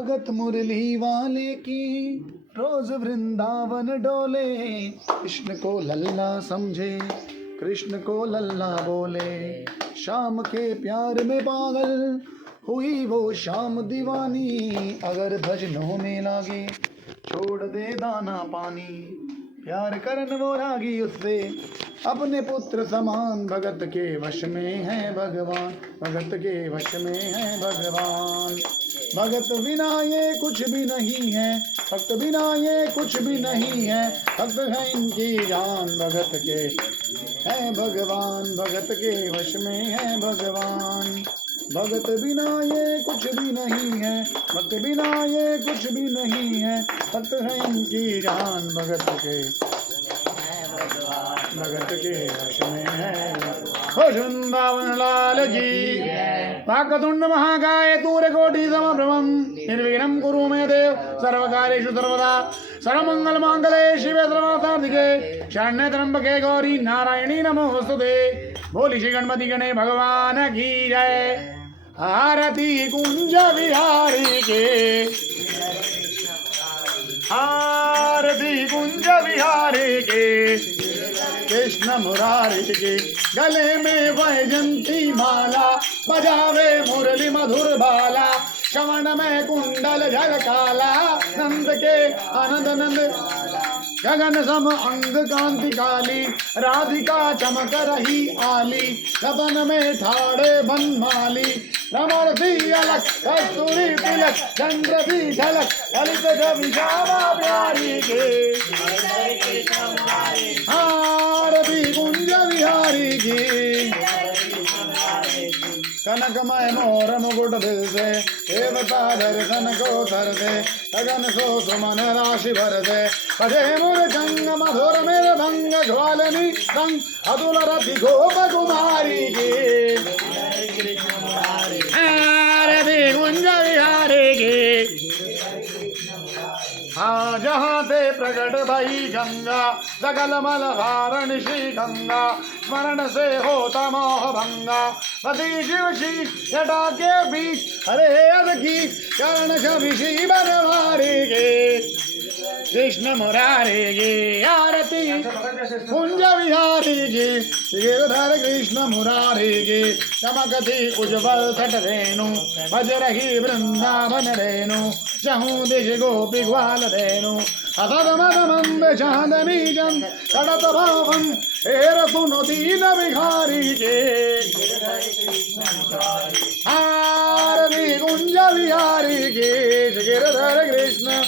भगत मुरली वाले की रोज वृंदावन डोले, कृष्ण को लल्ला समझे कृष्ण को लल्ला बोले। शाम के प्यार में पागल हुई वो शाम दीवानी, अगर भजनों में लागे छोड़ दे दाना पानी। प्यार करन वो रागी उससे अपने पुत्र समान, भगत के वश में है भगवान, भगत के वश में है भगवान। भगत बिना ये कुछ भी नहीं है, भक्त बिना ये कुछ भी नहीं है, भक्त है इनकी जान, भगत के है भगवान, भगत के वश में है भगवान। भगत बिना ये कुछ भी नहीं है, भक्त बिना ये कुछ भी नहीं है, भक्त है इनकी जान, भगत के वश में है। वृंदावन लाल की वाक्तुंड महाकाय सूर्यकोटि समप्रभं निर्विघ्नं कुरु मे देव सर्वकार्येषु सर्वदा। सर्वमंगल मांगल्ये शिवे सर्वार्थसाधिके शरण्ये त्र्यंबके गौरी नारायणी नमोस्तुते। बोली श्री गणपति गणे भगवान की जय। आरती कुंज विहारी के, आरती कुंज विहारी के, कृष्ण मुरारी के। गले में वैजंती माला, बजावे मुरली मधुर बाला, श्रवण में कुंडल झलकाला, नंद के आनंद नंद। गगन सम अंग कांति काली, राधिका चमक रही आली, लबन में ठाड़े बनमाली, रमण सी अलग कस्तूरी तिलक, चंद्र सी झलक, ललित छवि श्यामा प्यारी के। आरती कुंज विहारी की। कनकमय मोर मुकुट दिल से, देवता दर्शन को धर दे, गगन सो सुमन राशि भर दे। बजे मोर चंग मधुर मेरे भंग, ज्वालनी संग अतुल रति गोप कुमारी की। आरती कुंज विहारी की। हाँ जहाँ से प्रकट भई गंगा, सकल मल हारण श्री गंगा, स्मरण से होता मोह भंगा। पति शिव श्री जटा के बीच, हरे अद की चरण छवि श्री बनवारी के, कृष्ण मुरारी की। आरती कुंज विहारी की, गिरधर कृष्ण मुरारी की। चमकती उज्ज्वल तट रेणु, बज रही वृंदावन रेणु, जहूं दिश गोपी ग्वाल रेणु। असद मद मंद चांदनी जन सड़त भावन, हेर सुनो दीन भिखारी के। आरती कुंज विहारी की, गिरधर कृष्ण